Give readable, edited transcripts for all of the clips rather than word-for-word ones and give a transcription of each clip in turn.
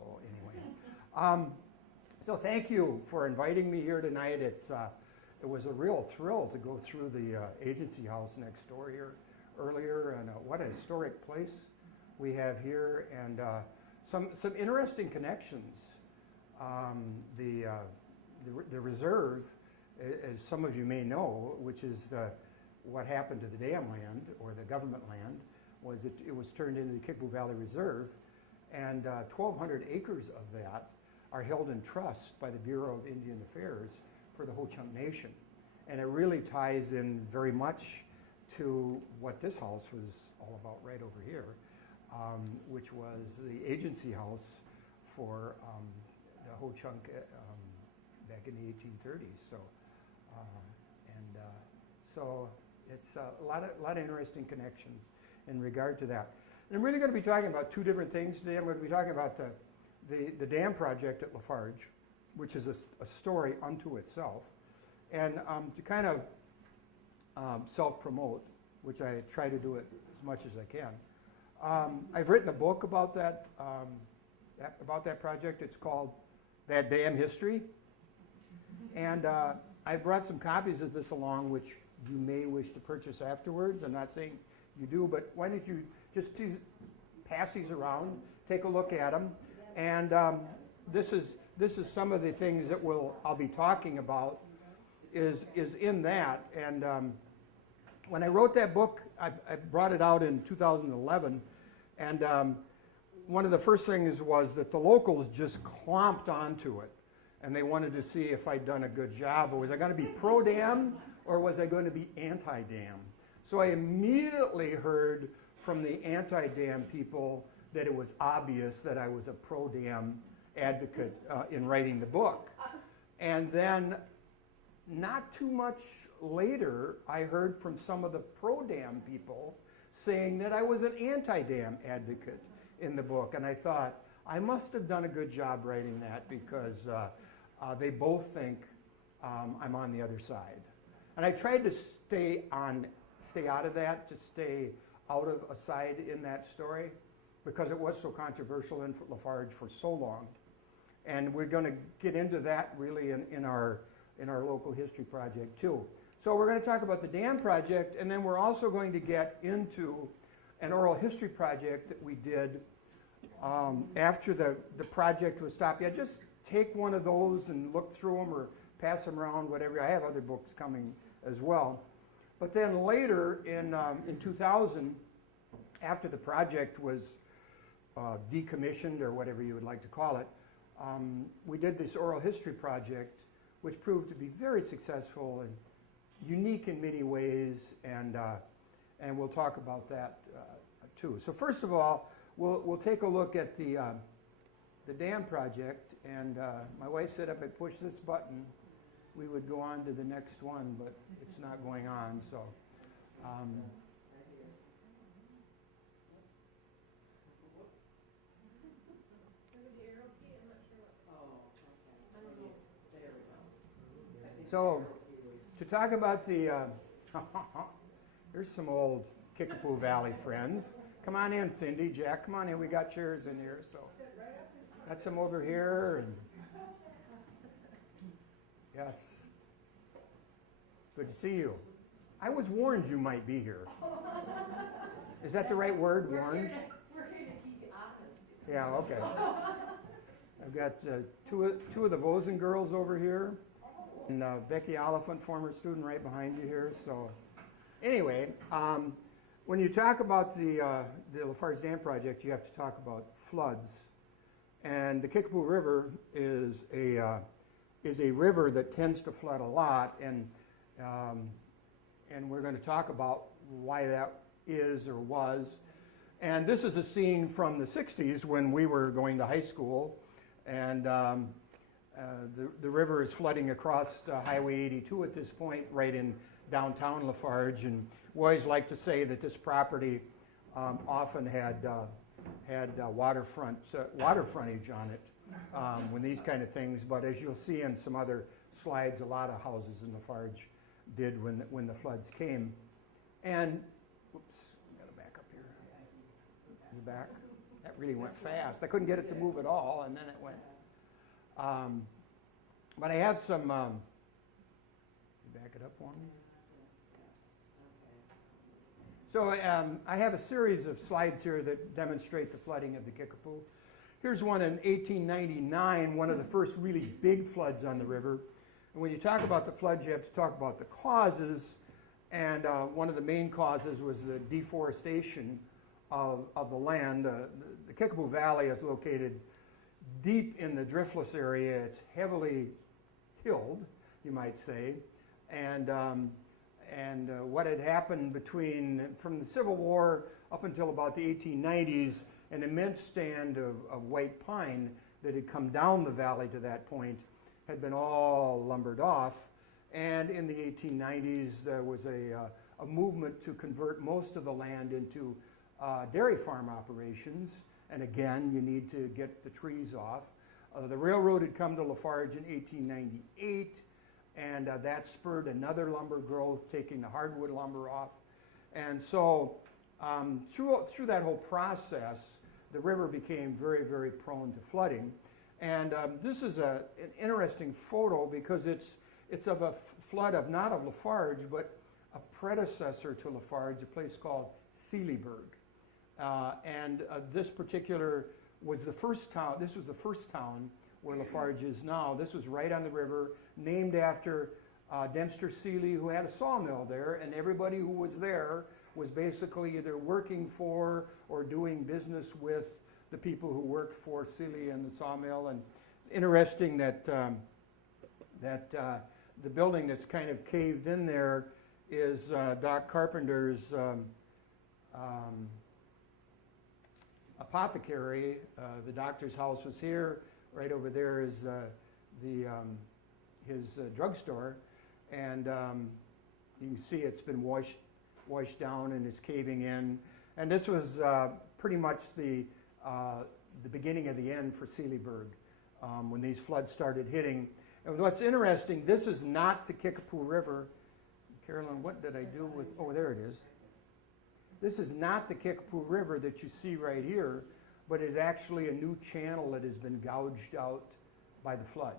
So anyway, so thank you for inviting me here tonight. It was a real thrill to go through the agency house next door here earlier, and what a historic place we have here, and some interesting connections. The reserve, as some of you may know, which is what happened to the dam land or the government land, was it was turned into the Kickapoo Valley Reserve, and 1,200 acres of that are held in trust by the Bureau of Indian Affairs for the Ho-Chunk Nation. And it really ties in very much to what this house was all about right over here, which was the agency house for the Ho-Chunk back in the 1830s. So it's a lot of interesting connections in regard to that. And I'm really going to be talking about two different things today. I'm going to be talking about the dam project at LaFarge, which is a story unto itself, and to kind of self-promote, which I try to do it as much as I can. I've written a book about that project. It's called That Dam History, and I brought some copies of this along, which you may wish to purchase afterwards. I'm not saying you do, but why don't you just please pass these around, take a look at them, and this is some of the things that I'll be talking about is in that. And when I wrote that book, I brought it out in 2011, and one of the first things was that the locals just clomped onto it, and they wanted to see if I'd done a good job, or was I going to be pro-dam, or was I going to be anti-dam? So I immediately heard from the anti-dam people that it was obvious that I was a pro-dam advocate in writing the book. And then not too much later, I heard from some of the pro-dam people saying that I was an anti-dam advocate in the book. And I thought, I must have done a good job writing that, because they both think I'm on the other side. And I tried to stay out of that, to stay out of a side in that story, because it was so controversial in LaFarge for so long. And we're going to get into that really in our local history project too. So we're going to talk about the dam project, and then we're also going to get into an oral history project that we did after the project was stopped. Yeah, just take one of those and look through them or pass them around, whatever. I have other books coming as well. But then later in 2000, after the project was decommissioned, or whatever you would like to call it, we did this oral history project, which proved to be very successful and unique in many ways, and we'll talk about that too. So first of all, we'll take a look at the dam project, and my wife said if I push this button, we would go on to the next one, but it's not going on, so. So, to talk about here's some old Kickapoo Valley friends. Come on in, Cindy, Jack, come on in. We got chairs in here, so. Got some over here, and yes. Good to see you. I was warned you might be here. Is that the right word, warned? We're here to keep you honest. Yeah, okay. I've got two of the Vosen girls over here, and Becky Oliphant, former student, right behind you here. So anyway, when you talk about the LaFarge Dam Project, you have to talk about floods. And the Kickapoo River is a river that tends to flood a lot, and we're going to talk about why that is or was. And this is a scene from the 60s when we were going to high school, and the river is flooding across Highway 82 at this point, right in downtown LaFarge. And we always like to say that this property often had water frontage on it when these kind of things. But as you'll see in some other slides, a lot of houses in LaFarge did when the floods came. And, whoops, I gotta back up here. In the back. That really went fast. I couldn't get it to move at all, and then it went. But I have some, back it up for me. So I have a series of slides here that demonstrate the flooding of the Kickapoo. Here's one in 1899, one of the first really big floods on the river. And when you talk about the floods, you have to talk about the causes. And one of the main causes was the deforestation of the land. The Kickapoo Valley is located deep in the driftless area. It's heavily hilled, you might say. And what had happened from the Civil War up until about the 1890s, an immense stand of white pine that had come down the valley to that point had been all lumbered off. And in the 1890s, there was a movement to convert most of the land into dairy farm operations. And again, you need to get the trees off. The railroad had come to LaFarge in 1898, and that spurred another lumber growth, taking the hardwood lumber off. And so through that whole process, the river became very, very prone to flooding. And this is an interesting photo because it's of a flood of not of LaFarge, but a predecessor to LaFarge, a place called Seelyburg. And this particular was the first town. This was the first town where LaFarge is now. This was right on the river, named after Dempster Seely, who had a sawmill there, and everybody who was there was basically either working for or doing business with the people who worked for Seely and the sawmill. And it's interesting that the building that's kind of caved in there is Doc Carpenter's apothecary. The doctor's house was here. Right over there is his drugstore, and you can see it's been washed down and is caving in. And this was pretty much the beginning of the end for Seelyburg when these floods started hitting. And what's interesting, this is not the Kickapoo River. Carolyn, what did I do with, oh, there it is. This is not the Kickapoo River that you see right here, but is actually a new channel that has been gouged out by the flood.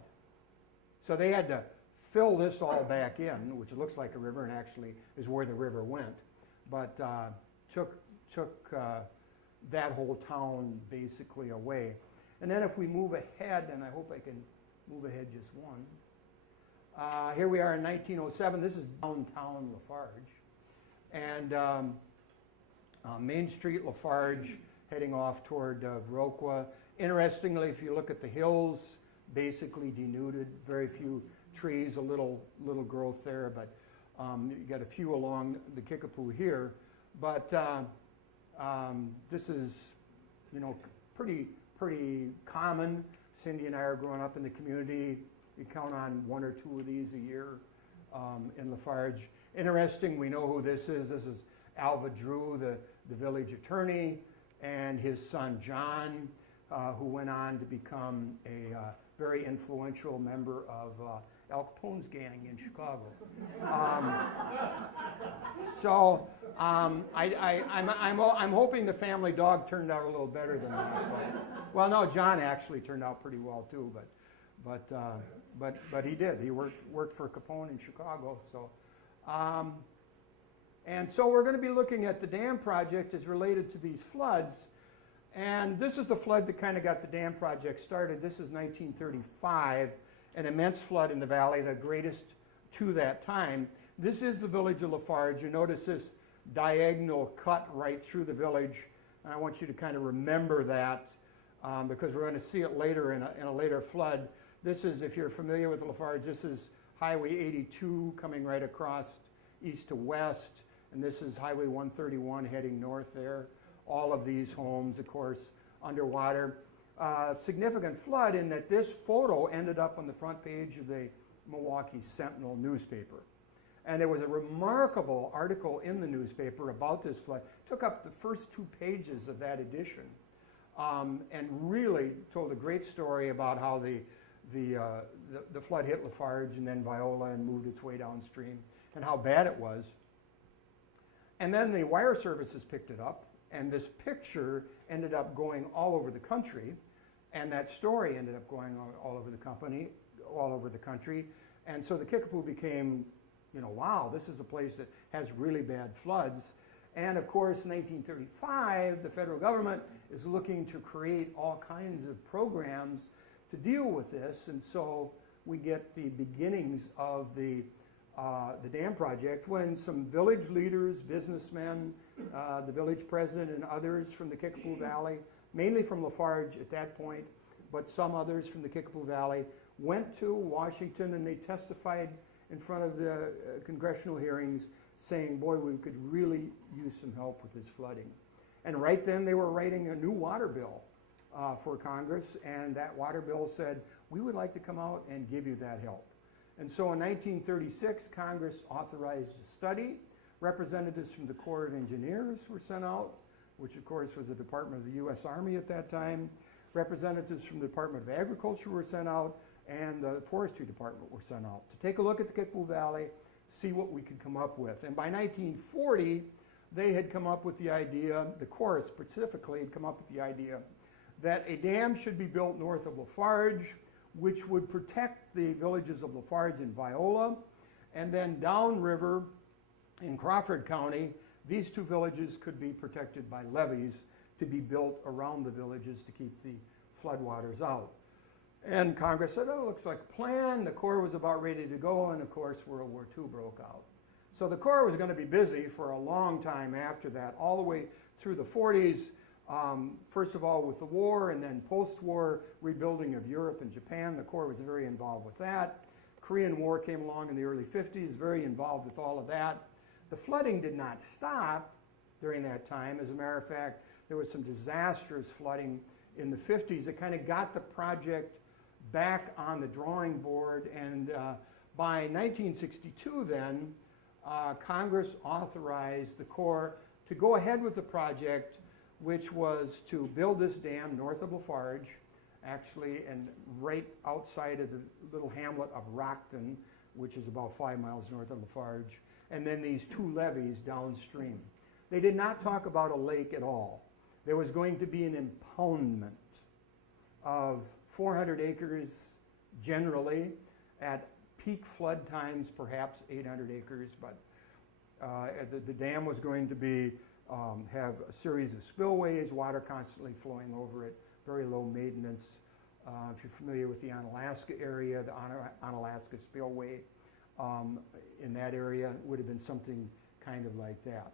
So they had to fill this all back in, which looks like a river and actually is where the river went, but took that whole town basically away. And then if we move ahead, and I hope I can move ahead just one. Here we are in 1907. This is downtown LaFarge. And Main Street, LaFarge, heading off toward Viroqua. Interestingly, if you look at the hills, basically denuded, very few trees, a little growth there, but you got a few along the Kickapoo here. But this is, pretty common. Cindy and I are growing up in the community. You count on one or two of these a year in LaFarge. Interesting, we know who this is. This is Alva Drew, the village attorney, and his son John, who went on to become a very influential member of Al Capone's gang in Chicago. I'm hoping the family dog turned out a little better than that. Well, no, John actually turned out pretty well too, but he did. He worked for Capone in Chicago. So, and so we're going to be looking at the dam project as related to these floods. And this is the flood that kind of got the dam project started. This is 1935, an immense flood in the valley, the greatest to that time. This is the village of LaFarge. You notice this diagonal cut right through the village. And I want you to kind of remember that because we're going to see it later in a later flood. This is, if you're familiar with LaFarge, this is Highway 82 coming right across east to west. And this is Highway 131 heading north there. All of these homes, of course, underwater. Significant flood in that this photo ended up on the front page of the Milwaukee Sentinel newspaper. And there was a remarkable article in the newspaper about this flood. Took up the first 2 pages of that edition and really told a great story about how the flood hit LaFarge and then Viola and moved its way downstream and how bad it was. And then the wire services picked it up And this picture ended up going all over the country, and that story ended up going all over the country. And so the Kickapoo became, wow, this is a place that has really bad floods. And of course, in 1935, the federal government is looking to create all kinds of programs to deal with this. And so we get the beginnings of the dam project when some village leaders, businessmen, the village president and others from the Kickapoo Valley, mainly from LaFarge at that point, but some others from the Kickapoo Valley, went to Washington and they testified in front of the congressional hearings saying, boy, we could really use some help with this flooding. And right then they were writing a new water bill for Congress, and that water bill said, we would like to come out and give you that help. And so in 1936, Congress authorized a study. Representatives from the Corps of Engineers were sent out, which of course was a department of the U.S. Army at that time. Representatives from the Department of Agriculture were sent out, and the Forestry Department were sent out to take a look at the Kickapoo Valley, see what we could come up with. And by 1940, they had come up with the idea, the Corps specifically had come up with the idea, that a dam should be built north of LaFarge, which would protect the villages of LaFarge and Viola, and then downriver in Crawford County, these two villages could be protected by levees to be built around the villages to keep the floodwaters out. And Congress said, oh, looks like a plan. The Corps was about ready to go, and of course World War II broke out. So the Corps was going to be busy for a long time after that, all the way through the 40s, first of all with the war, and then post-war rebuilding of Europe and Japan. The Corps was very involved with that. Korean War came along in the early 50s, very involved with all of that. The flooding did not stop during that time. As a matter of fact, there was some disastrous flooding in the 50s that kind of got the project back on the drawing board, and by 1962 then, Congress authorized the Corps to go ahead with the project, which was to build this dam north of LaFarge, actually, and right outside of the little hamlet of Rockton, which is about 5 miles north of LaFarge, and then these two levees downstream. They did not talk about a lake at all. There was going to be an impoundment of 400 acres generally, at peak flood times perhaps 800 acres, but the dam was going to be have a series of spillways, water constantly flowing over it, very low maintenance. If you're familiar with the Onalaska area, the Onalaska spillway in that area would have been something kind of like that.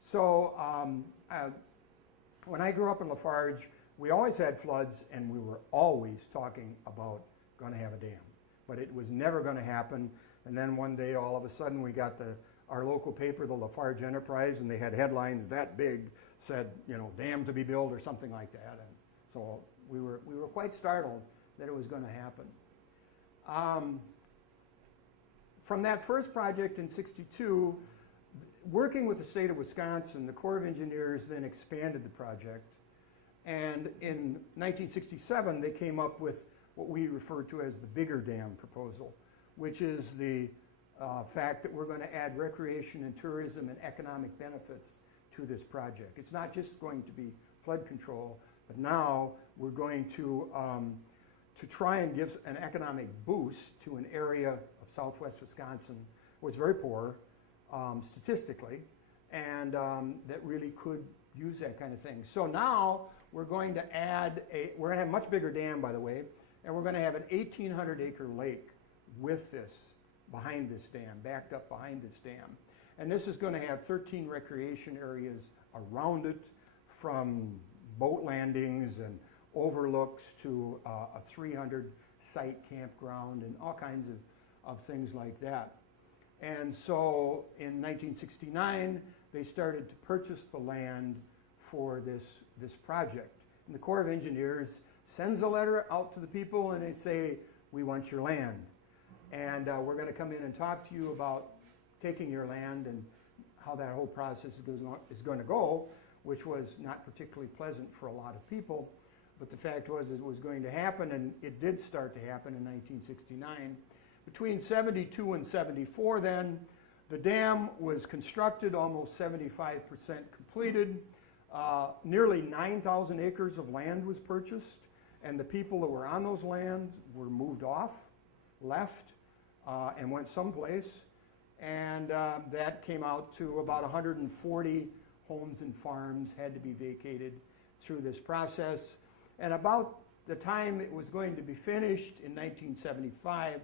So when I grew up in LaFarge, we always had floods, and we were always talking about going to have a dam. But it was never going to happen. And then one day, all of a sudden, we got our local paper, the LaFarge Enterprise, and they had headlines that big, said, dam to be built or something like that. And so we were quite startled that it was going to happen. From that first project in '62, working with the state of Wisconsin, the Corps of Engineers then expanded the project. And in 1967, they came up with what we refer to as the bigger dam proposal, which is the fact that we're going to add recreation and tourism and economic benefits to this project. It's not just going to be flood control, but now we're going to try and give an economic boost to an area of southwest Wisconsin that was very poor statistically, and that really could use that kind of thing. So now we're going to we're going to have a much bigger dam, by the way, and we're going to have an 1,800-acre lake with this, behind this dam, backed up behind this dam. And this is going to have 13 recreation areas around it, from boat landings and overlooks to a 300-site campground and all kinds of things like that. And so in 1969, they started to purchase the land for this project. And the Corps of Engineers sends a letter out to the people, and they say, we want your land. And we're going to come in and talk to you about taking your land and how that whole process is going to go, which was not particularly pleasant for a lot of people. But the fact was it was going to happen, and it did start to happen in 1969. Between 72 and 74 then, the dam was constructed, almost 75% completed. Nearly 9,000 acres of land was purchased, and the people that were on those lands were moved off, left, and went someplace. And that came out to about 140 homes and farms had to be vacated through this process. And about the time it was going to be finished in 1975,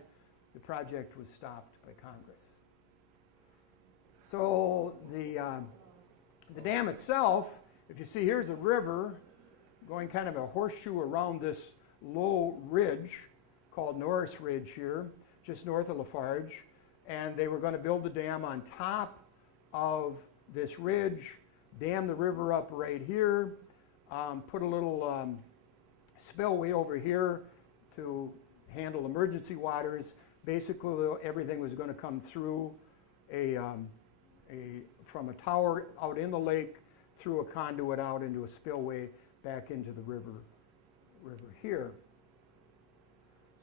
the project was stopped by Congress. So the dam itself, if you see, here's a river going kind of a horseshoe around this low ridge called Norris Ridge here, just north of LaFarge. And they were going to build the dam on top of this ridge, dam the river up right here, put a little spillway over here to handle emergency waters. Basically, everything was going to come through from a tower out in the lake, through a conduit out into a spillway back into the river here.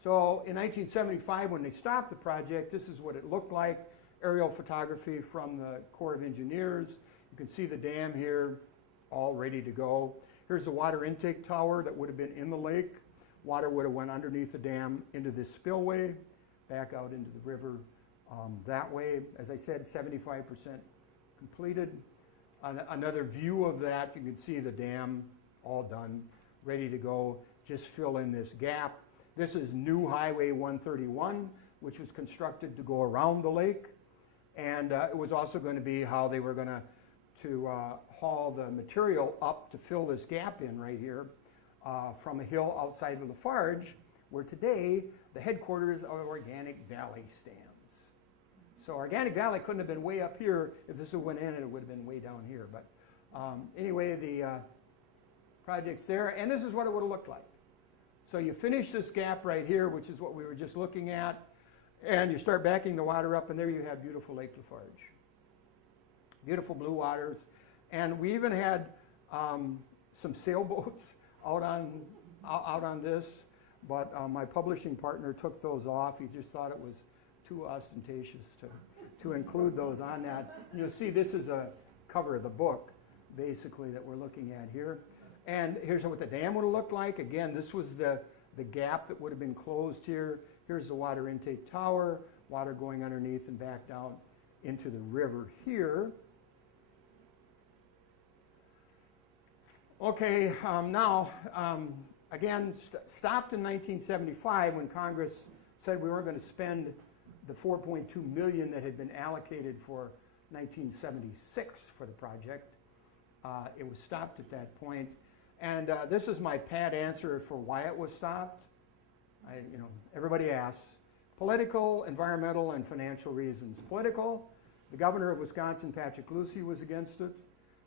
So in 1975, when they stopped the project, this is what it looked like. Aerial photography from the Corps of Engineers. You can see the dam here, all ready to go. Here's the water intake tower that would have been in the lake. Water would have went underneath the dam into this spillway, back out into the river that way. As I said, 75% completed. Another view of that, you can see the dam all done, ready to go. Just fill in this gap. This is new Highway 131, which was constructed to go around the lake. And it was also going to be how they were going to haul the material up to fill this gap in right here from a hill outside of LaFarge, where today the headquarters of Organic Valley stands. So Organic Valley couldn't have been way up here. If this went in, it would have been way down here. But anyway, the project's there, and this is what it would have looked like. So you finish this gap right here, which is what we were just looking at, and you start backing the water up, and there you have beautiful Lake LaFarge. Beautiful blue waters. And we even had some sailboats out on this, but my publishing partner took those off. He just thought it was too ostentatious to include those on that. You'll see this is a cover of the book, basically, that we're looking at here. And here's what the dam would have looked like. Again, this was the gap that would have been closed here. Here's the water intake tower, water going underneath and back down into the river here. Okay, again, stopped in 1975 when Congress said we weren't going to spend the $4.2 million that had been allocated for 1976 for the project. It was stopped at that point. And this is my pat answer for why it was stopped. Everybody asks. Political, environmental, and financial reasons. Political, the governor of Wisconsin, Patrick Lucey, was against it.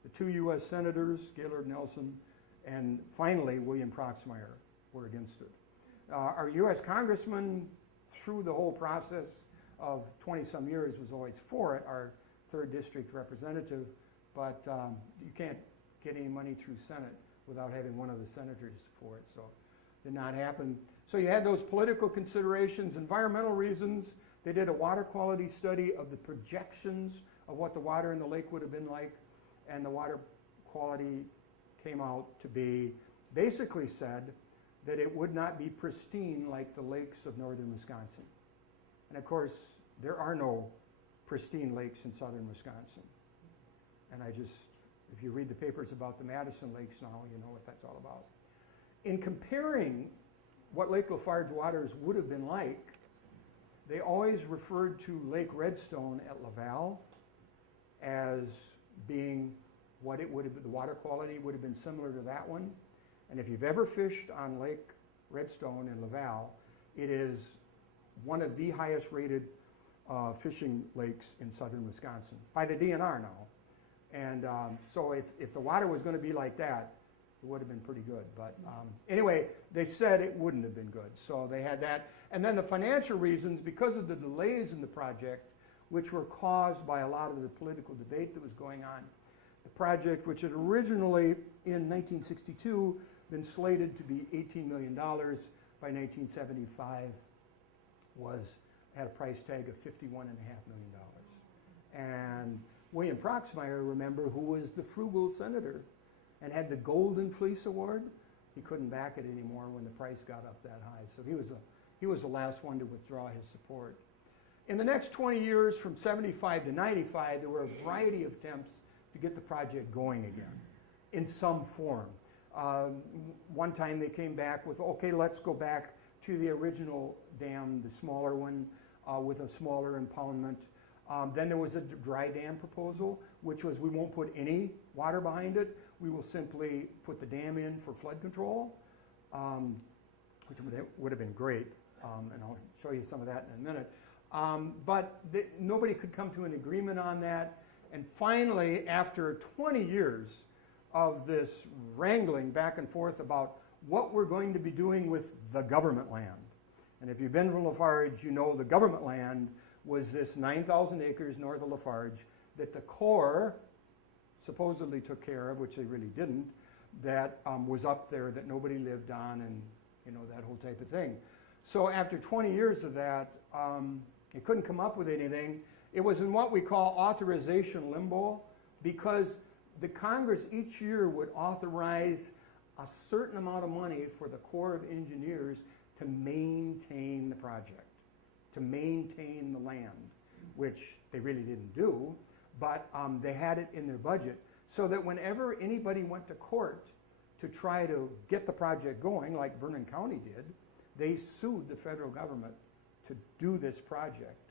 The two U.S. senators, Gaylord Nelson, and finally William Proxmire, were against it. Our U.S. congressman, through the whole process of 20-some years, was always for it, our 3rd district representative, but you can't get any money through Senate without having one of the senators for it, so did not happen. So you had those political considerations, environmental reasons. They did a water quality study of the projections of what the water in the lake would have been like, and the water quality came out to be, basically said that it would not be pristine like the lakes of northern Wisconsin. And of course, there are no pristine lakes in southern Wisconsin. And if you read the papers about the Madison Lakes now, you know what that's all about. In comparing what Lake LaFarge waters would have been like, they always referred to Lake Redstone at Laval as being what it would have been, the water quality would have been similar to that one. And if you've ever fished on Lake Redstone in Laval, it is one of the highest rated fishing lakes in southern Wisconsin, by the DNR now. And so if the water was going to be like that, it would have been pretty good. But anyway, they said it wouldn't have been good. So they had that. And then the financial reasons, because of the delays in the project, which were caused by a lot of the political debate that was going on. The project, which had originally in 1962 been slated to be $18 million, by 1975 had a price tag of $51.5 million. And William Proxmire, remember, who was the frugal senator, and had the Golden Fleece Award. He couldn't back it anymore when the price got up that high. So he was the last one to withdraw his support. In the next 20 years, from 75 to 95, there were a variety of attempts to get the project going again in some form. One time they came back with, okay, let's go back to the original dam, the smaller one, with a smaller impoundment. Then there was a dry dam proposal, which was we won't put any water behind it. We will simply put the dam in for flood control, which would have been great. And I'll show you some of that in a minute. But nobody could come to an agreement on that. And finally, after 20 years of this wrangling back and forth about what we're going to be doing with the government land. And if you've been from LaFarge, you know the government land was this 9,000 acres north of LaFarge that the Corps supposedly took care of, which they really didn't, that was up there that nobody lived on, and you know, that whole type of thing. So after 20 years of that, they couldn't come up with anything. It was in what we call authorization limbo, because the Congress each year would authorize a certain amount of money for the Corps of Engineers to maintain the project, to maintain the land, which they really didn't do, but they had it in their budget. So that whenever anybody went to court to try to get the project going, like Vernon County did, they sued the federal government to do this project.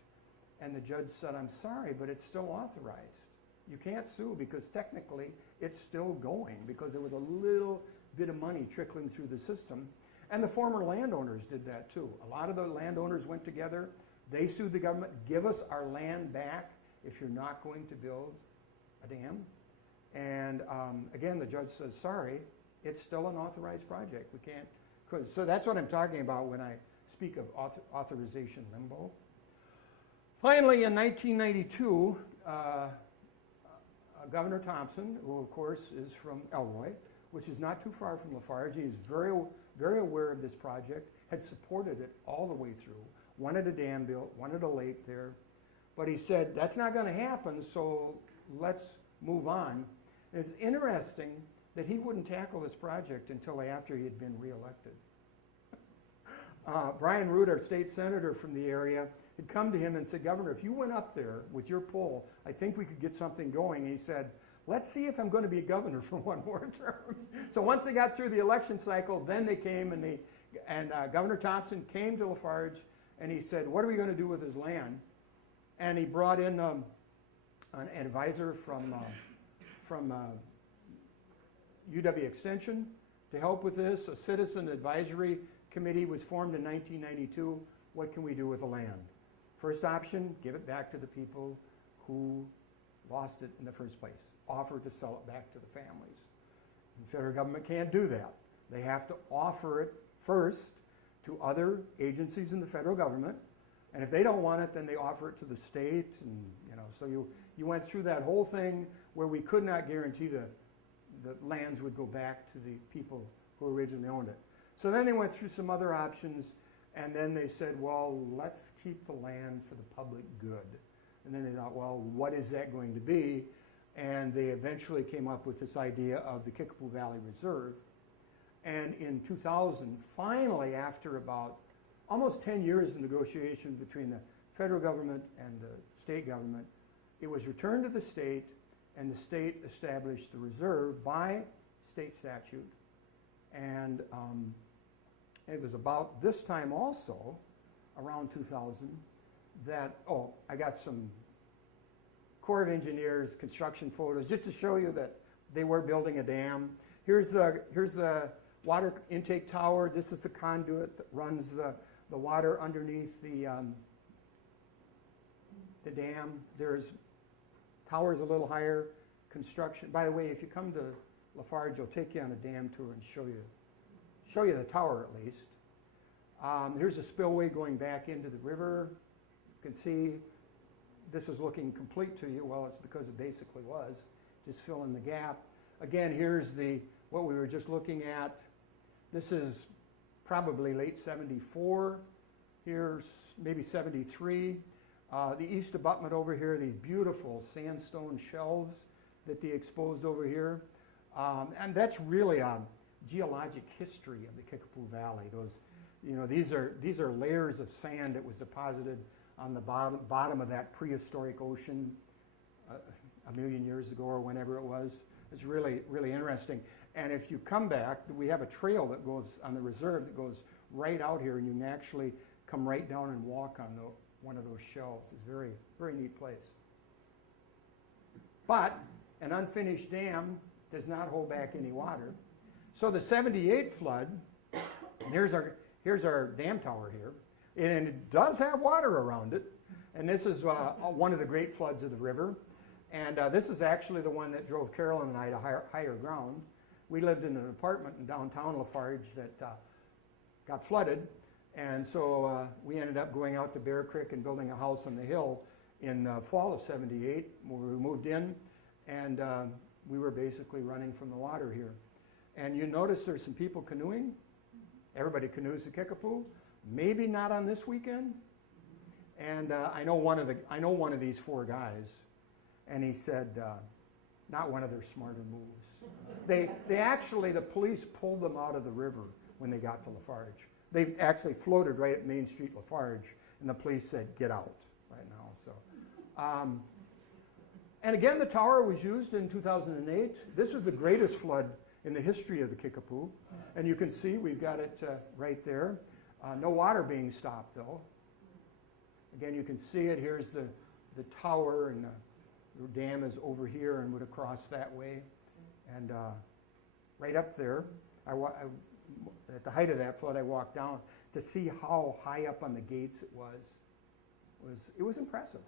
And the judge said, I'm sorry, but it's still authorized. You can't sue because technically it's still going, because there was a little bit of money trickling through the system. And the former landowners did that too. A lot of the landowners went together. They sued the government, give us our land back if you're not going to build a dam. And again, the judge says, sorry, it's still an authorized project. We can't. So that's what I'm talking about when I speak of authorization limbo. Finally, in 1992, Governor Thompson, who of course is from Elroy, which is not too far from LaFarge, he's very, very aware of this project, had supported it all the way through, wanted a dam built, wanted a lake there, but he said, that's not going to happen, so let's move on. And it's interesting that he wouldn't tackle this project until after he had been reelected. Brian Root, our state senator from the area, had come to him and said, Governor, if you went up there with your poll, I think we could get something going. And he said, let's see if I'm going to be a governor for one more term. So once they got through the election cycle, then they came and Governor Thompson came to LaFarge and he said, what are we going to do with his land? And he brought in an advisor from UW Extension to help with this. A citizen advisory committee was formed in 1992. What can we do with the land? First option, give it back to the people who lost it in the first place. Offer to sell it back to the families. The federal government can't do that. They have to offer it first to other agencies in the federal government, and if they don't want it, then they offer it to the state, and so you went through that whole thing where we could not guarantee the lands would go back to the people who originally owned it. So then they went through some other options, and then they said, well, let's keep the land for the public good. And then they thought, well, what is that going to be? And they eventually came up with this idea of the Kickapoo Valley Reserve. And in 2000, finally, after about almost 10 years of negotiation between the federal government and the state government, it was returned to the state, and the state established the reserve by state statute. And it was about this time also, around 2000, that, I got some Corps of Engineers construction photos just to show you that they were building a dam. Here's the water intake tower. This is the conduit that runs the water underneath the dam. There's towers a little higher, construction. By the way, if you come to LaFarge, I'll take you on a dam tour and show you the tower at least. Here's a spillway going back into the river. You can see this is looking complete to you. Well, it's because it basically was. Just fill in the gap. Again, here's what we were just looking at. This is probably late 74. Here's maybe 73. The east abutment over here, these beautiful sandstone shelves that they exposed over here. And that's really a geologic history of the Kickapoo Valley. Those, these are layers of sand that was deposited on the bottom of that prehistoric ocean a million years ago or whenever it was. It's really, really interesting. And if you come back, we have a trail that goes on the reserve that goes right out here, and you can actually come right down and walk on one of those shelves. It's a very, very neat place. But an unfinished dam does not hold back any water. So the 78 flood, and here's our dam tower here, and it does have water around it. And this is one of the great floods of the river. And this is actually the one that drove Carolyn and I to higher ground. We lived in an apartment in downtown LaFarge that got flooded. And so we ended up going out to Bear Creek and building a house on the hill in fall of 78, where we moved in. And we were basically running from the water here. And you notice there's some people canoeing. Everybody canoes the Kickapoo. Maybe not on this weekend. And I know one of these four guys. And he said, not one of their smarter moves. They actually, the police pulled them out of the river when they got to LaFarge. They actually floated right at Main Street, LaFarge, and the police said, get out right now. So, and again, the tower was used in 2008. This was the greatest flood in the history of the Kickapoo. And you can see we've got it right there. No water being stopped, though. Again, you can see it. Here's the tower, and the dam is over here and would have crossed that way. And right up there, at the height of that flood, I walked down to see how high up on the gates it was. It was impressive.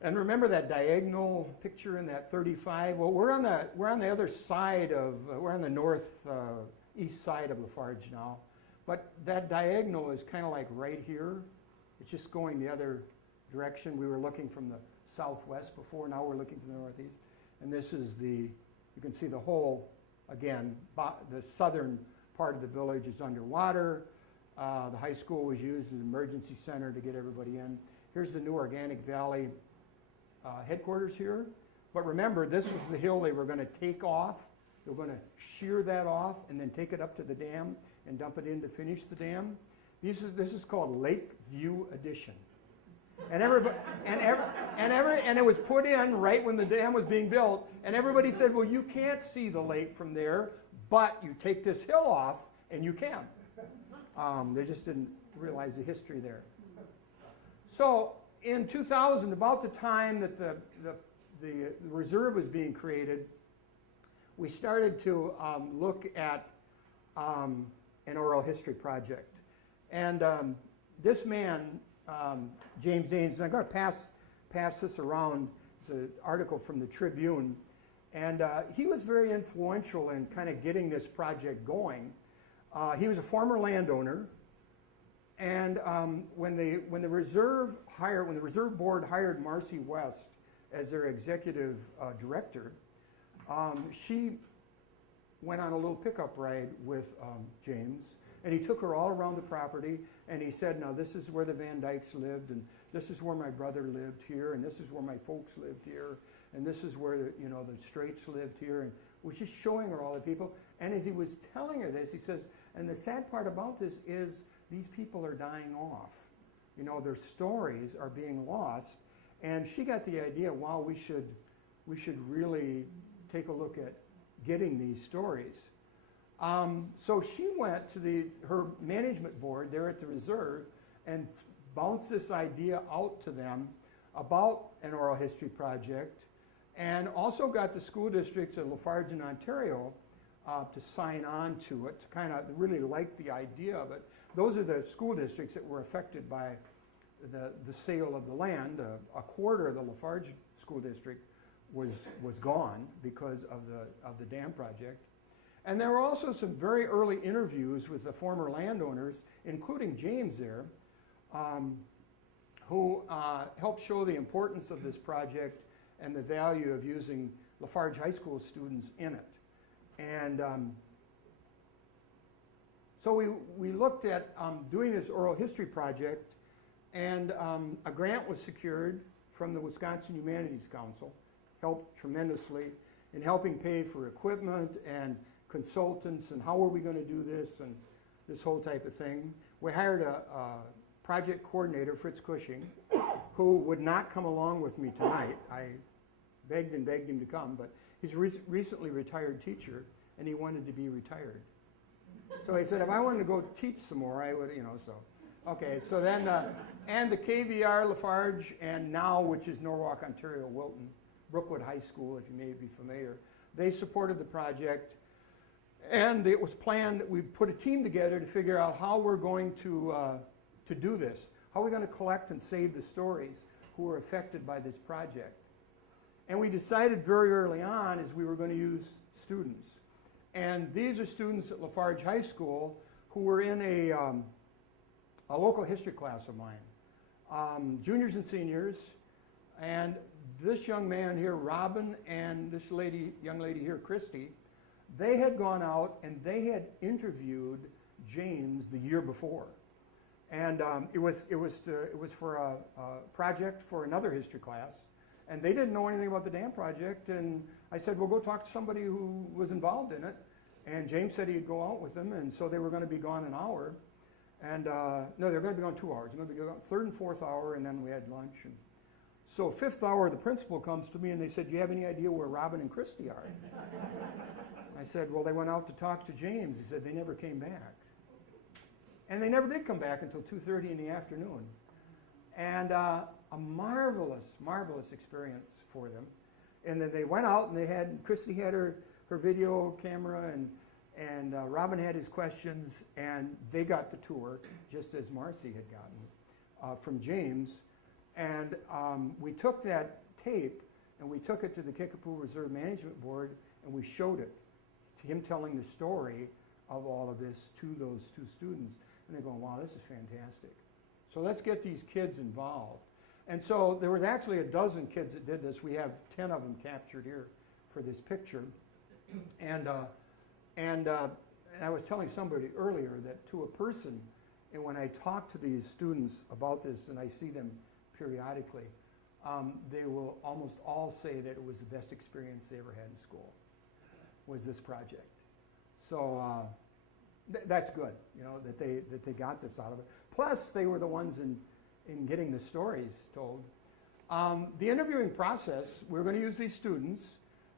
And remember that diagonal picture in that 35? Well, we're on the other side we're on the northeast side of LaFarge now. But that diagonal is kind of like right here. It's just going the other direction. We were looking from the southwest before, now we're looking from the northeast. And this is you can see the whole, again, the southern part of the village is underwater. The high school was used as an emergency center to get everybody in. Here's the new Organic Valley headquarters here. But remember, this was the hill they were going to take off. They were going to shear that off and then take it up to the dam and dump it in to finish the dam. This is called Lake View Addition. And it was put in right when the dam was being built, and everybody said, well, you can't see the lake from there, but you take this hill off and you can. They just didn't realize the history there. So in 2000, about the time that the reserve was being created, we started to look at an oral history project. And this man, James Daines, and I'm going to pass this around. It's an article from the Tribune. And he was very influential in kind of getting this project going. He was a former landowner. And when the reserve board hired Marcy West as their executive director, she went on a little pickup ride with James, and he took her all around the property, and he said, now this is where the Van Dykes lived, and this is where my brother lived here, and this is where my folks lived here, and this is where the Straights lived here, and was just showing her all the people. And as he was telling her this, he says, and the sad part about this is these people are dying off. Their stories are being lost. And she got the idea, wow, we should really take a look at getting these stories. So she went to her management board there at the reserve and bounced this idea out to them about an oral history project, and also got the school districts at LaFarge and Ontario to sign on to it, to kind of really like the idea of it. Those are the school districts that were affected by the sale of the land. A quarter of the LaFarge school district was gone because of the dam project. And there were also some very early interviews with the former landowners, including James there, who helped show the importance of this project and the value of using LaFarge High School students in it. And so we looked at doing this oral history project, and a grant was secured from the Wisconsin Humanities Council, helped tremendously. in helping pay for equipment and consultants and how are we going to do this and this whole type of thing. We hired a project coordinator, Fritz Cushing, who would not come along with me tonight. I begged and begged him to come, but he's a recently retired teacher, and he wanted to be retired. So he said, if I wanted to go teach some more, I would, so. Okay, so then, and the KVR, LaFarge, and now, which is Norwalk, Ontario, Wilton, Brookwood High School, if you may be familiar, they supported the project. And it was planned that we put a team together to figure out how we're going to do this. How are we going to collect and save the stories who were affected by this project? And we decided very early on is we were going to use students. And these are students at LaFarge High School who were in a local history class of mine, juniors and seniors. And this young man here, Robin, and this young lady here, Christy, they had gone out and they had interviewed James the year before. And it was for a project for another history class. And they didn't know anything about the dam project. And I said, well, go talk to somebody who was involved in it. And James said he'd go out with them. And so they were going to be gone an hour. And no, they were going to be gone 2 hours. They were going to be gone third and fourth hour, and then we had lunch. And so fifth hour, the principal comes to me and they said, do you have any idea where Robin and Christy are? I said, well, they went out to talk to James. He said, they never came back. And they never did come back until 2:30 in the afternoon. And a marvelous, marvelous experience for them. And then they went out and Christy had her video camera and Robin had his questions, and they got the tour, just as Marcy had gotten from James. And we took that tape and we took it to the Kickapoo Reserve Management Board and we showed it to him telling the story of all of this to those two students. And they're going, wow, this is fantastic. So let's get these kids involved. And so there was actually a dozen kids that did this. We have 10 of them captured here for this picture. And I was telling somebody earlier that to a person, and when I talk to these students about this and I see them periodically, they will almost all say that it was the best experience they ever had in school, was this project. So that's good, that they got this out of it. Plus, they were the ones in getting the stories told. The interviewing process, we were going to use these students,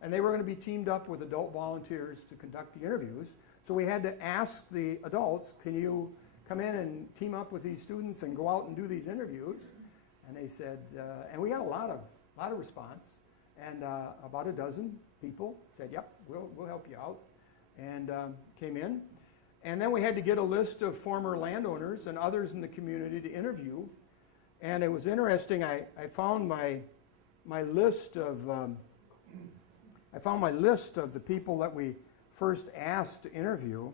and they were going to be teamed up with adult volunteers to conduct the interviews. So we had to ask the adults, can you come in and team up with these students and go out and do these interviews? And they said, and we got a lot of response. And about a dozen people said, yep, we'll help you out, and came in. And then we had to get a list of former landowners and others in the community to interview. And it was interesting. I found my list of the people that we first asked to interview.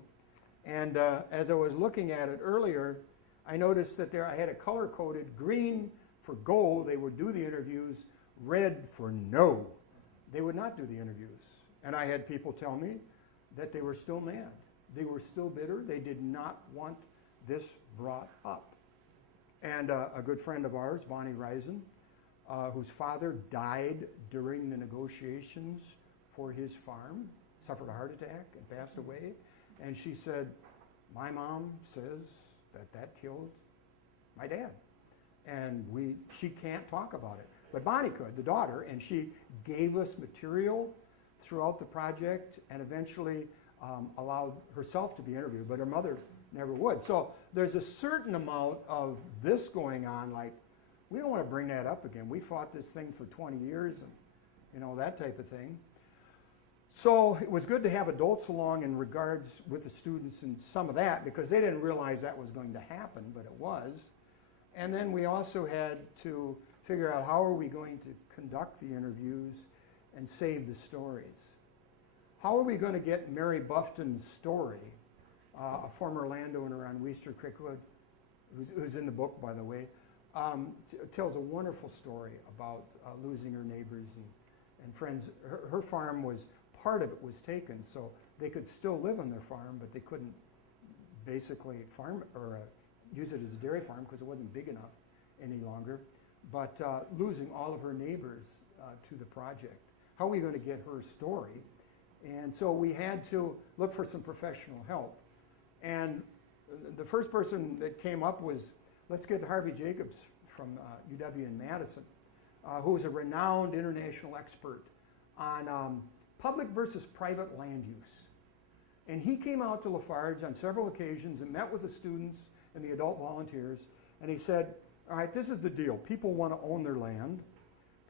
And as I was looking at it earlier, I noticed that I had a color-coded green for go. They would do the interviews. Red for no. They would not do the interviews. And I had people tell me that they were still mad. They were still bitter. They did not want this brought up. And a good friend of ours, Bonnie Reisen, whose father died during the negotiations for his farm, suffered a heart attack and passed away. And she said, my mom says that killed my dad. And she can't talk about it. But Bonnie could, the daughter, and she gave us material throughout the project and eventually allowed herself to be interviewed, but her mother never would. So there's a certain amount of this going on, like, we don't want to bring that up again. We fought this thing for 20 years and, that type of thing. So it was good to have adults along in regards with the students and some of that, because they didn't realize that was going to happen, but it was. And then we also had to figure out how are we going to conduct the interviews and save the stories. How are we going to get Mary Buffton's story, a former landowner on Weister Creekwood, who's in the book, by the way, tells a wonderful story about losing her neighbors and friends. Her farm part of it was taken, so they could still live on their farm, but they couldn't basically farm or use it as a dairy farm because it wasn't big enough any longer. But losing all of her neighbors to the project. how are we going to get her story? And so we had to look for some professional help. And the first person that came up was, let's get Harvey Jacobs from UW in Madison, who is a renowned international expert on public versus private land use. And he came out to LaFarge on several occasions and met with the students and the adult volunteers, and he said, all right, this is the deal. People want to own their land.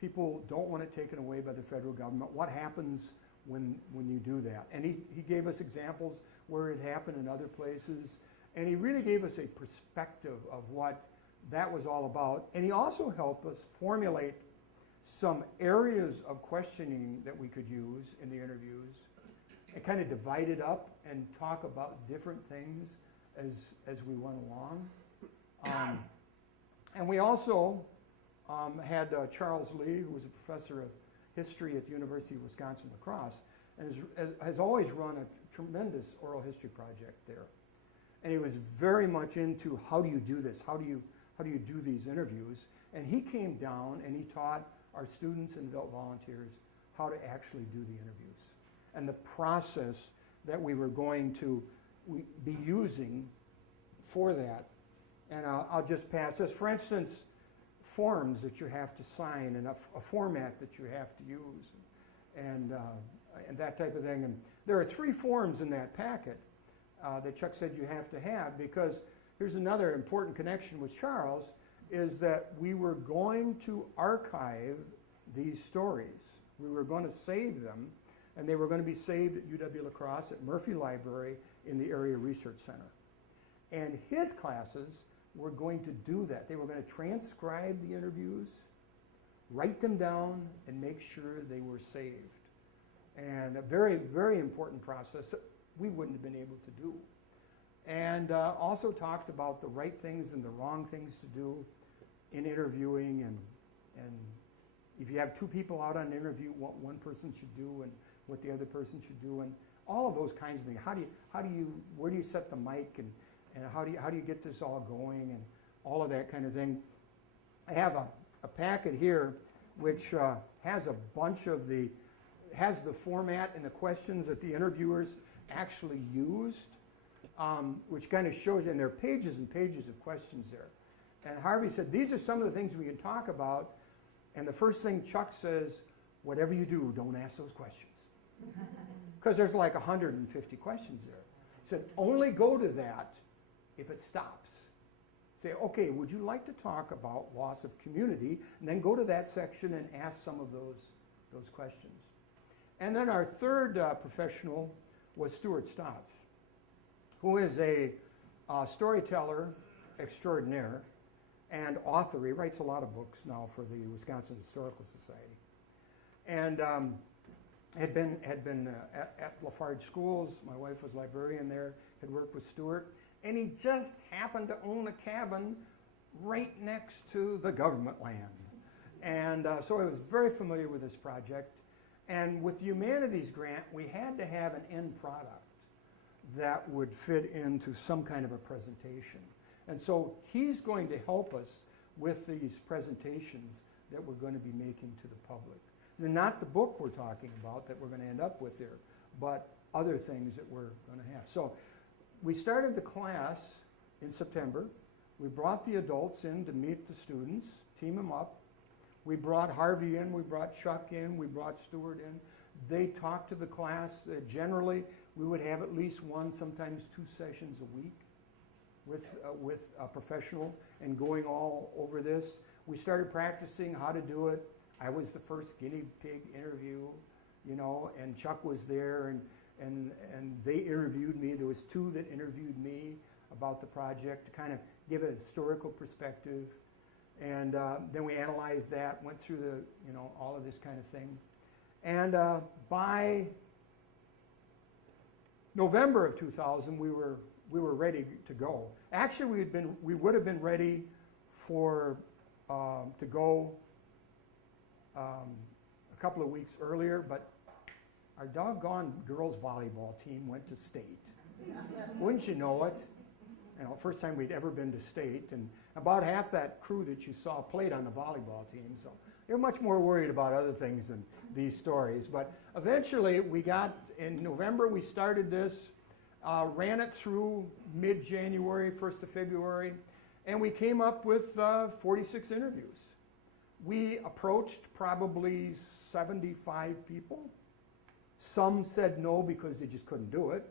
People don't want it taken away by the federal government. What happens when you do that? And he gave us examples where it happened in other places, and he really gave us a perspective of what that was all about. And he also helped us formulate some areas of questioning that we could use in the interviews and kind of divide it up and talk about different things as we went along. And we also had Charles Lee, who was a professor of history at the University of Wisconsin-La Crosse, and has always run a tremendous oral history project there. And he was very much into how do you do this? How do you do these interviews? And he came down and he taught our students and adult volunteers how to actually do the interviews and the process that we were going to be using for that. And I'll just pass this. For instance, forms that you have to sign and a format that you have to use and that type of thing. And there are 3 forms in that packet that Chuck said you have to have, because here's another important connection with Charles, is that we were going to archive these stories. We were going to save them, and they were going to be saved at UW-La Crosse at Murphy Library in the Area Research Center. And his classes were going to do that. They were going to transcribe the interviews, write them down, and make sure they were saved. And a very, very important process that we wouldn't have been able to do. And also talked about the right things and the wrong things to do in interviewing, and if you have 2 people out on an interview, what one person should do and what the other person should do, and all of those kinds of things. Where do you set the mic, and how do you get this all going, and all of that kind of thing. I have a packet here which has a bunch of has the format and the questions that the interviewers actually used, which kind of shows, and there are pages and pages of questions there. And Harvey said, these are some of the things we can talk about. And the first thing Chuck says, whatever you do, don't ask those questions. Because there's like 150 questions there. He said, only go to that if it stops. Say, okay, would you like to talk about loss of community? And then go to that section and ask some of those questions. And then our third professional was Stuart Stotts, who is a storyteller extraordinaire and author. He writes a lot of books now for the Wisconsin Historical Society. And had been at LaFarge schools. My wife was librarian there, had worked with Stuart. And he just happened to own a cabin right next to the government land. And so I was very familiar with this project. And with the humanities grant, we had to have an end product that would fit into some kind of a presentation. And so he's going to help us with these presentations that we're going to be making to the public. They're not the book we're talking about that we're going to end up with here, but other things that we're going to have. So we started the class in September. We brought the adults in to meet the students, team them up. We brought Harvey in, we brought Chuck in, we brought Stuart in. They talked to the class. Generally, we would have at least 1, sometimes 2 sessions a week with a professional and going all over this. We started practicing how to do it. I was the first guinea pig interview, and Chuck was there, and they interviewed me. There was 2 that interviewed me about the project to kind of give a historical perspective. And then we analyzed that, went through all of this kind of thing. And by November of 2000, we were ready to go. Actually, we would have been ready to go a couple of weeks earlier, but our doggone girls volleyball team went to state. Wouldn't you know it? First time we'd ever been to state, and About half that crew that you saw played on the volleyball team, so they're much more worried about other things than these stories. But eventually, in November, we started this, ran it through mid-January, 1st of February, and we came up with 46 interviews. We approached probably 75 people. Some said no because they just couldn't do it.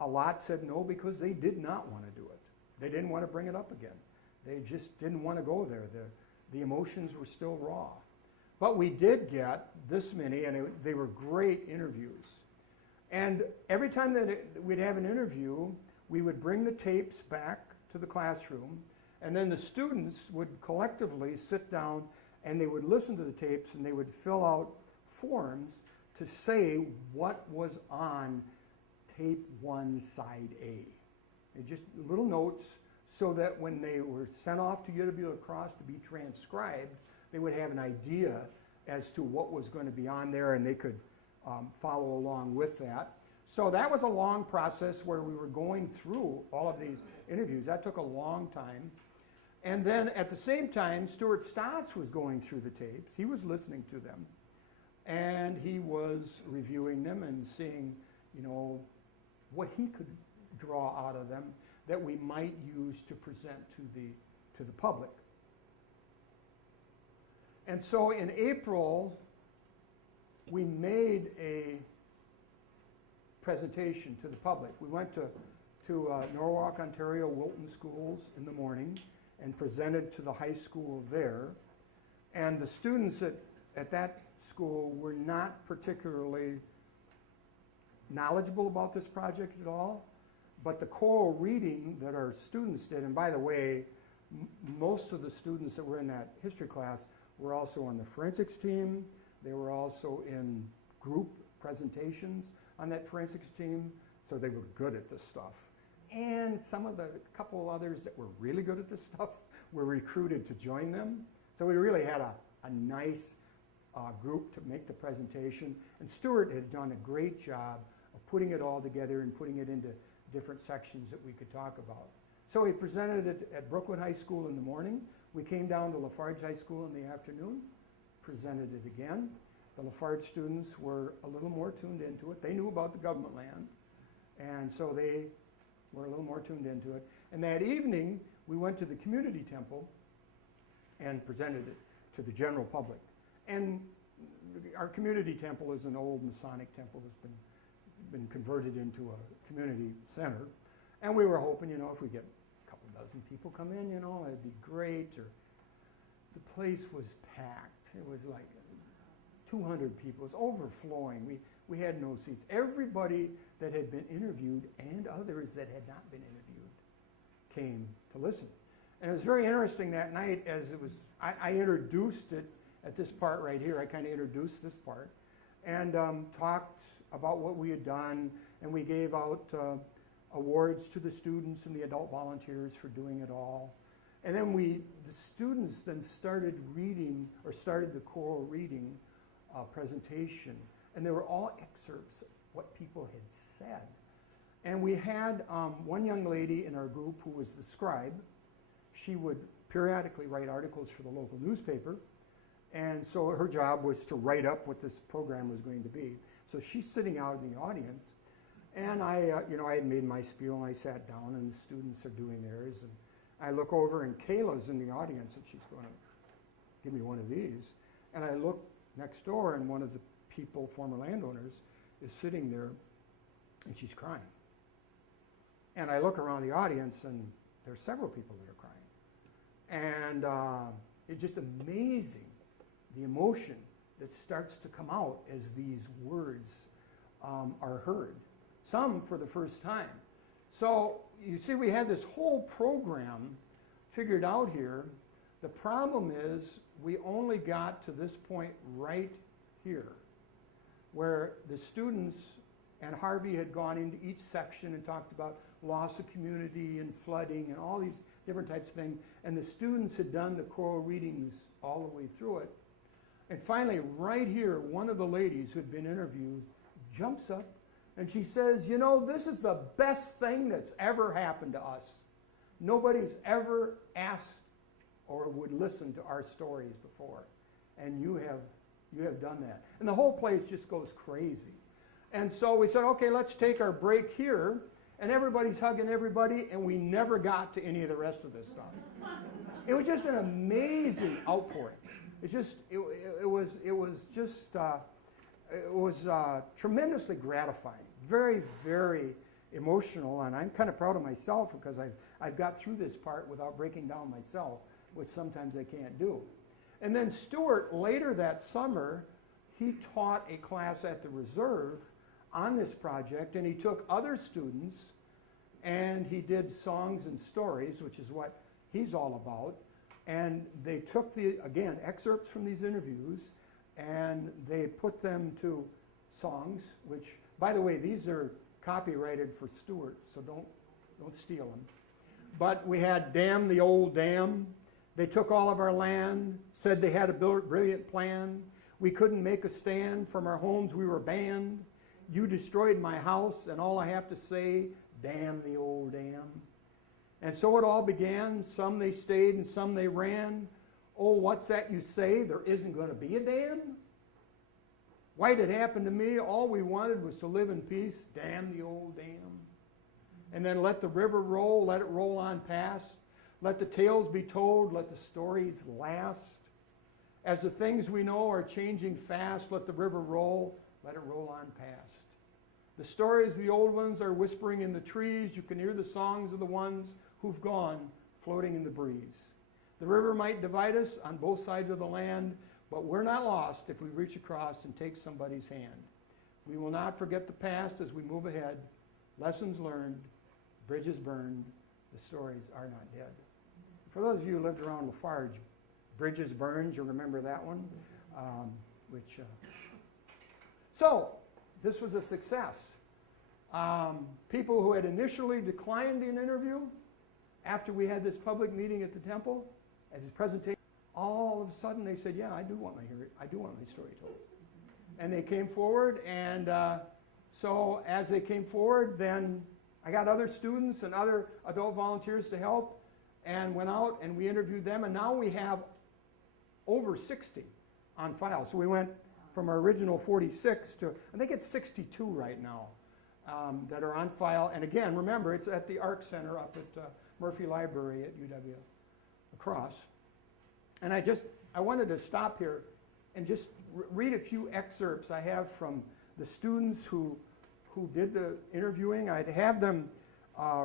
A lot said no because they did not want to do it. They didn't want to bring it up again. They just didn't want to go there. The emotions were still raw. But we did get this many, and they were great interviews. And every time that we'd have an interview, we would bring the tapes back to the classroom, and then the students would collectively sit down and they would listen to the tapes and they would fill out forms to say what was on tape 1, side A. And just little notes so that when they were sent off to UW La Crosse to be transcribed, they would have an idea as to what was going to be on there, and they could follow along with that. So that was a long process where we were going through all of these interviews. That took a long time. And then at the same time, Stuart Stas was going through the tapes. He was listening to them. And he was reviewing them and seeing, what he could draw out of them that we might use to present to the public. And so in April, we made a presentation to the public. We went to Norwalk, Ontario, Wilton schools in the morning and presented to the high school there. And the students at that school were not particularly knowledgeable about this project at all, but the choral reading that our students did, and by the way, most of the students that were in that history class were also on the forensics team. They were also in group presentations on that forensics team, so they were good at this stuff. And a couple of others that were really good at this stuff were recruited to join them. So we really had a nice group to make the presentation. And Stuart had done a great job of putting it all together and putting it into different sections that we could talk about. So he presented it at Brookwood High School in the morning. We came down to LaFarge High School in the afternoon, presented it again. The LaFarge students were a little more tuned into it. They knew about the government land, and so they were a little more tuned into it. And that evening, we went to the community temple and presented it to the general public. And our community temple is an old Masonic temple that's been converted into a community center. And we were hoping, if we get a couple dozen people come in, it'd be great. Or the place was packed. It was like 200 people. It was overflowing. We had no seats. Everybody that had been interviewed and others that had not been interviewed came to listen. And it was very interesting that night as it was, I introduced it at this part right here. I kind of introduced this part and talked about what we had done, and we gave out awards to the students and the adult volunteers for doing it all. And then the students then started the choral reading presentation, and they were all excerpts of what people had said. And we had one young lady in our group who was the scribe. She would periodically write articles for the local newspaper, and so her job was to write up what this program was going to be. So she's sitting out in the audience, and I had made my spiel, and I sat down, and the students are doing theirs, and I look over, and Kayla's in the audience, and she's going to give me one of these, and I look next door, and one of the people, former landowners, is sitting there, and she's crying. And I look around the audience, and there's several people that are crying. And it's just amazing the emotion that starts to come out as these words are heard, some for the first time. So you see, we had this whole program figured out here. The problem is we only got to this point right here, where the students and Harvey had gone into each section and talked about loss of community and flooding and all these different types of things, and the students had done the choral readings all the way through it. And finally, right here, one of the ladies who had been interviewed jumps up and she says, this is the best thing that's ever happened to us. Nobody's ever asked or would listen to our stories before. And you have done that. And the whole place just goes crazy. And so we said, okay, let's take our break here. And everybody's hugging everybody, and we never got to any of the rest of this stuff. It was just an amazing outpouring. It was tremendously gratifying, very, very emotional, and I'm kind of proud of myself because I've got through this part without breaking down myself, which sometimes I can't do. And then Stuart, later that summer, he taught a class at the Reserve on this project, and he took other students and he did songs and stories, which is what he's all about. And they took again, excerpts from these interviews, and they put them to songs, which, by the way, these are copyrighted for Stuart, so don't steal them. But we had Damn the Old Dam. They took all of our land, said they had a brilliant plan. We couldn't make a stand. From our homes we were banned. You destroyed my house, and all I have to say, damn the old dam. And so it all began. Some they stayed and some they ran. Oh, what's that you say? There isn't going to be a dam? Why'd it happen to me? All we wanted was to live in peace. Damn the old dam. And then let the river roll, let it roll on past. Let the tales be told, let the stories last. As the things we know are changing fast, let the river roll, let it roll on past. The stories of the old ones are whispering in the trees. You can hear the songs of the ones who've gone floating in the breeze. The river might divide us on both sides of the land, but we're not lost if we reach across and take somebody's hand. We will not forget the past as we move ahead. Lessons learned, bridges burned, the stories are not dead. For those of you who lived around LaFarge, bridges burned, you remember that one? So, this was a success. People who had initially declined an interview after we had this public meeting at the temple, as his presentation, all of a sudden they said, yeah, I do want my story told. And they came forward, and so as they came forward, then I got other students and other adult volunteers to help, and went out and we interviewed them, and now we have over 60 on file. So we went from our original 46 to, I think it's 62 right now that are on file. And again, remember, it's at the Arc Center up at Murphy Library at UW across. And I wanted to stop here and just read a few excerpts I have from the students who did the interviewing. I'd have them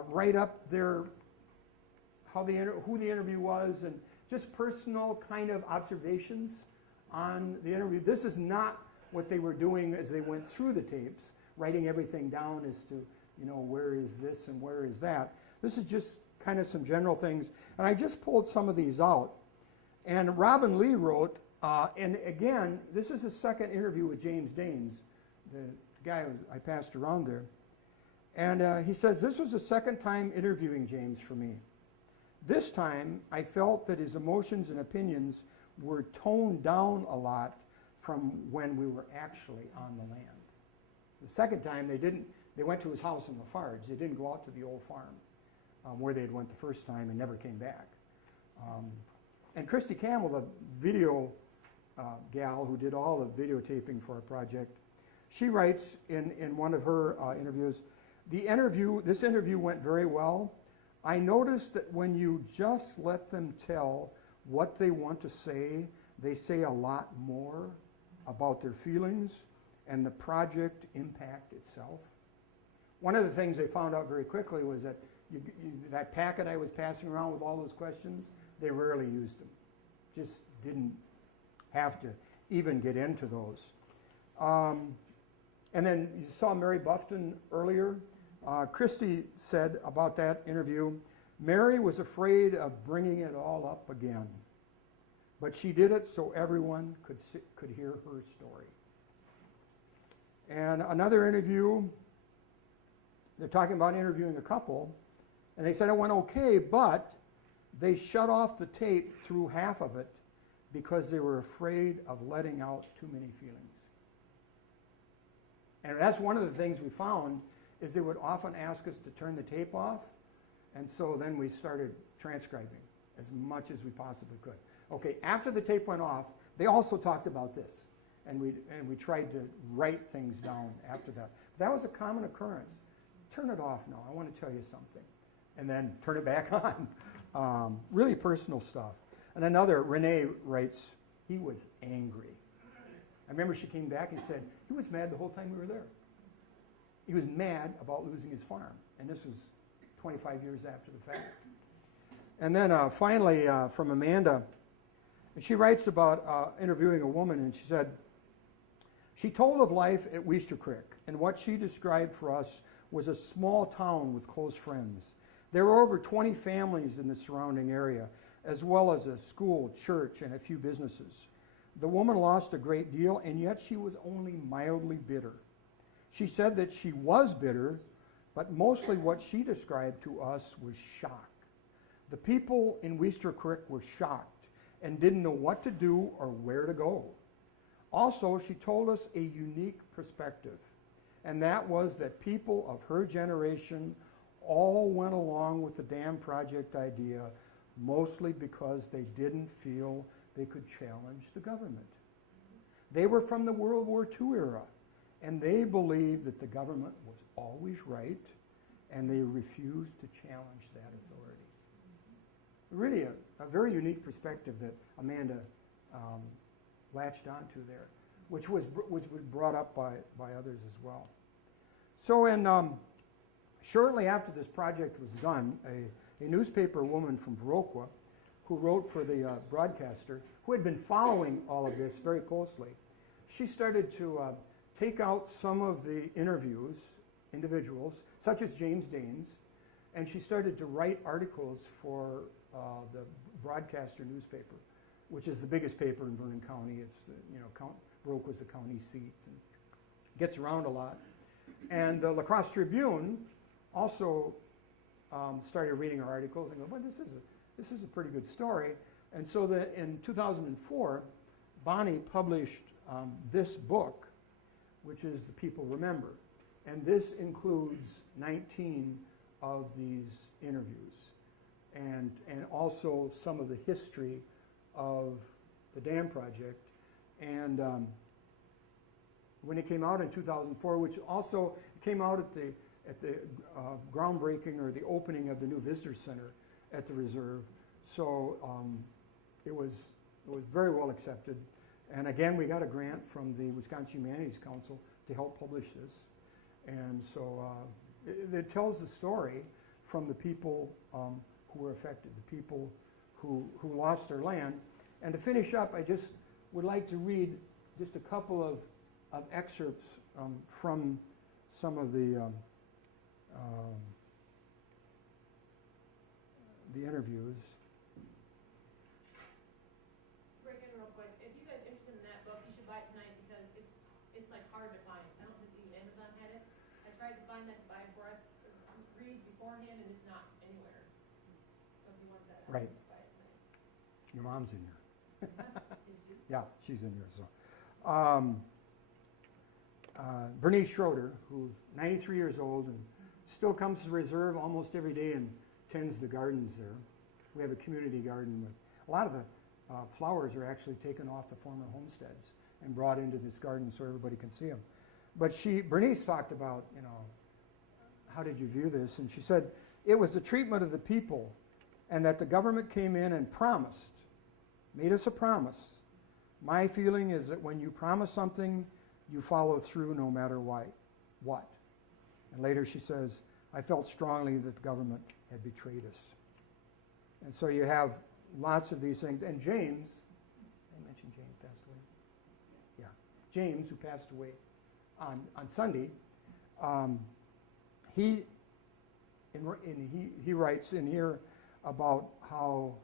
write up who the interview was, and just personal kind of observations on the interview. This is not what they were doing as they went through the tapes, writing everything down as to, where is this and where is that. This is just kind of some general things. And I just pulled some of these out. And Robin Lee wrote, and again, this is a second interview with James Daines, the guy I passed around there. And he says, this was the second time interviewing James for me. This time, I felt that his emotions and opinions were toned down a lot from when we were actually on the land. The second time, they went to his house in LaFarge. They didn't go out to the old farm where they had went the first time and never came back. And Christy Campbell, the video gal who did all the videotaping for our project, she writes in one of her interviews, this interview went very well. I noticed that when you just let them tell what they want to say, they say a lot more about their feelings and the project impact itself. One of the things they found out very quickly was that that packet I was passing around with all those questions, they rarely used them. Just didn't have to even get into those. And then you saw Mary Buffton earlier. Christy said about that interview, Mary was afraid of bringing it all up again, but she did it so everyone could hear her story. And another interview, they're talking about interviewing a couple, and they said it went okay, but they shut off the tape through half of it because they were afraid of letting out too many feelings. And that's one of the things we found, is they would often ask us to turn the tape off, and so then we started transcribing as much as we possibly could. Okay, after the tape went off, they also talked about this, and we tried to write things down after that. That was a common occurrence. Turn it off now, I want to tell you something. And then turn it back on. Really personal stuff. And another, Renee writes, he was angry. I remember she came back and said, he was mad the whole time we were there. He was mad about losing his farm. And this was 25 years after the fact. And then finally, from Amanda, and she writes about interviewing a woman, and she said, she told of life at Weister Creek, and what she described for us was a small town with close friends. There were over 20 families in the surrounding area, as well as a school, church, and a few businesses. The woman lost a great deal, and yet she was only mildly bitter. She said that she was bitter, but mostly what she described to us was shock. The people in Weister Creek were shocked and didn't know what to do or where to go. Also, she told us a unique perspective, and that was that people of her generation all went along with the dam project idea, mostly because they didn't feel they could challenge the government. They were from the World War II era, and they believed that the government was always right, and they refused to challenge that authority. Really a very unique perspective that Amanda latched onto there, which was brought up by others as well. So shortly after this project was done, a newspaper woman from Viroqua, who wrote for the broadcaster, who had been following all of this very closely, she started to take out some of the interviews, individuals, such as James Daines, and she started to write articles for the broadcaster newspaper, which is the biggest paper in Vernon County. It's Viroqua's the county seat, and gets around a lot. And the La Crosse Tribune also started reading our articles and go, well, this is a pretty good story. And so that in 2004, Bonnie published this book, which is The People Remember. And this includes 19 of these interviews and also some of the history of the dam project. And when it came out in 2004, which also came out at the groundbreaking or the opening of the new visitor center at the reserve, so it was very well accepted. And again, we got a grant from the Wisconsin Humanities Council to help publish this. And so it tells the story from the people who were affected, the people who lost their land. And to finish up, I just would like to read just a couple of excerpts from some of the interviews. Break in real quick. If you guys are interested in that book, you should buy it tonight because it's like hard to find. I don't think even Amazon had it. I tried to find that to buy for us to read beforehand, and it's not anywhere. So if you want that, Right. just buy it tonight. Your mom's in here. Is you? Yeah, she's in here. So, Bernice Schroeder, who's 93 years old and still comes to the reserve almost every day and tends the gardens there. We have a community garden with a lot of the flowers are actually taken off the former homesteads and brought into this garden so everybody can see them. But Bernice talked about, how did you view this? And she said it was the treatment of the people, and that the government came in and made us a promise. My feeling is that when you promise something, you follow through no matter what. And later she says, I felt strongly that the government had betrayed us. And so you have lots of these things. And James, I mentioned James passed away? Yeah. James, who passed away on Sunday, he writes in here about how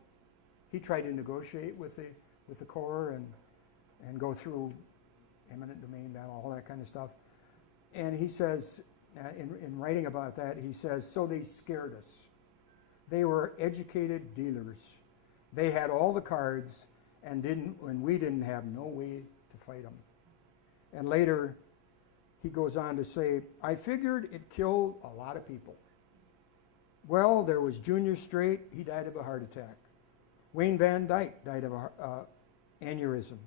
he tried to negotiate with the Corps and go through eminent domain battle, all that kind of stuff. And he says, in writing about that, he says, so they scared us. They were educated dealers. They had all the cards and we didn't have no way to fight them. And later, he goes on to say, I figured it killed a lot of people. Well, there was Junior Strait. He died of a heart attack. Wayne Van Dyke died of an aneurysm.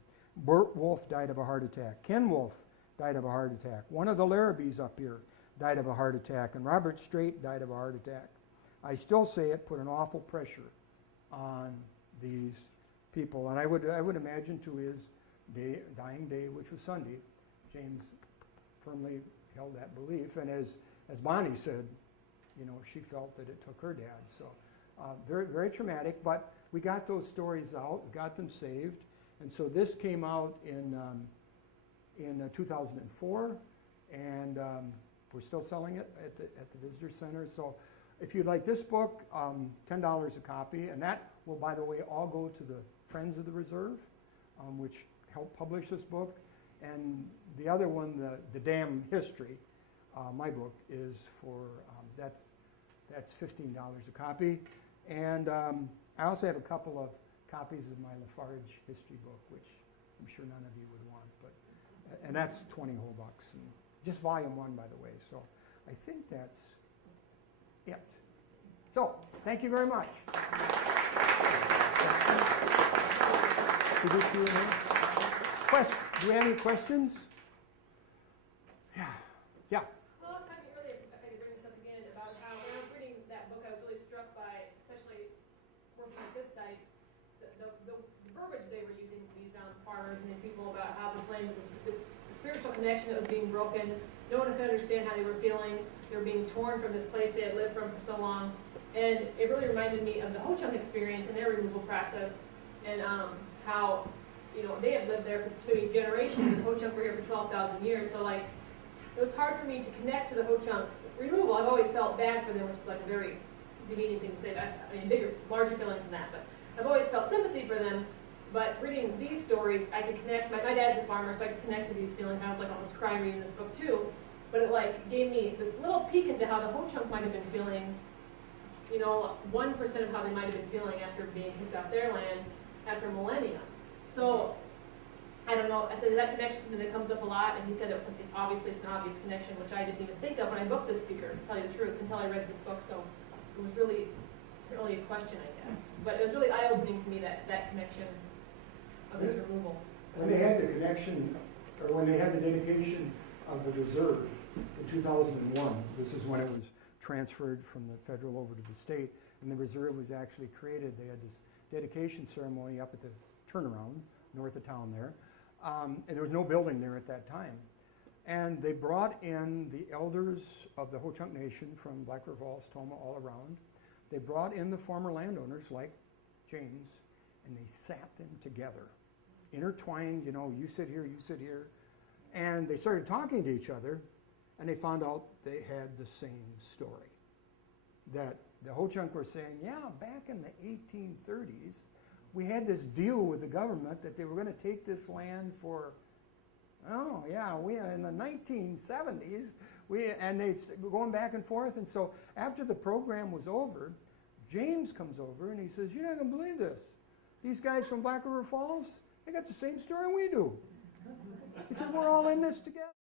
Bert Wolf died of a heart attack. Ken Wolf died of a heart attack. One of the Larrabees up here died of a heart attack. And Robert Strait died of a heart attack. I still say it put an awful pressure on these people. And I would imagine to his dying day, which was Sunday, James firmly held that belief. And as Bonnie said, you know, she felt that it took her dad. So very, very traumatic. But we got those stories out, got them saved. And so this came out in 2004, and we're still selling it at the visitor center. So if you'd like this book, $10 a copy, and that will, by the way, all go to the Friends of the Reserve, which helped publish this book. And the other one, the Dam History, my book, is for, that's $15 a copy. And I also have a couple of copies of my LaFarge history book, which I'm sure none of you would want, and that's 20 whole bucks. And just volume 1, by the way. So I think that's it. So thank you very much. Do we have any questions? Yeah. Yeah. Well, I was talking earlier, if I could bring this up again, about how when I was reading that book, I was really struck by, especially working at this site, the verbiage they were using, these farmers and these people, about how this land was the spiritual connection that was being broken. No one could understand how they were feeling. They were being torn from this place they had lived from for so long. And it really reminded me of the Ho-Chunk experience and their removal process, and how, you know, they had lived there for 2 generations, and the Ho-Chunk were here for 12,000 years. So, like, it was hard for me to connect to the Ho-Chunk's removal. I've always felt bad for them, which is like a very demeaning thing to say. I mean, larger feelings than that, but I've always felt sympathy for them. But reading these stories, I could connect. My dad's a farmer, so I could connect to these feelings. I was like almost crying reading this book too. But it like gave me this little peek into how the Ho-Chunk might have been feeling. You know, 1% of how they might have been feeling after being kicked off their land after millennia. So I don't know. I said that connection something that comes up a lot, and he said it was something. Obviously, it's an obvious connection, which I didn't even think of when I booked this speaker. To tell you the truth, until I read this book. So it was really a question, I guess. But it was really eye-opening to me, that connection of this removal. When they had the connection, or when they had the dedication of the reserve in 2001, this is when it was transferred from the federal over to the state, and the reserve was actually created. They had this dedication ceremony up at the turnaround north of town there, and there was no building there at that time. And they brought in the elders of the Ho-Chunk Nation from Black River Falls, Toma, all around. They brought in the former landowners like James, and they sat them together, intertwined, you know, you sit here, and they started talking to each other, and they found out they had the same story. That the Ho-Chunk were saying, yeah, back in the 1830s, we had this deal with the government that they were going to take this land for, in the 1970s, and they were going back and forth. And so after the program was over, James comes over and he says, you're not going to believe this. These guys from Black River Falls, they got the same story we do. He said, we're all in this together.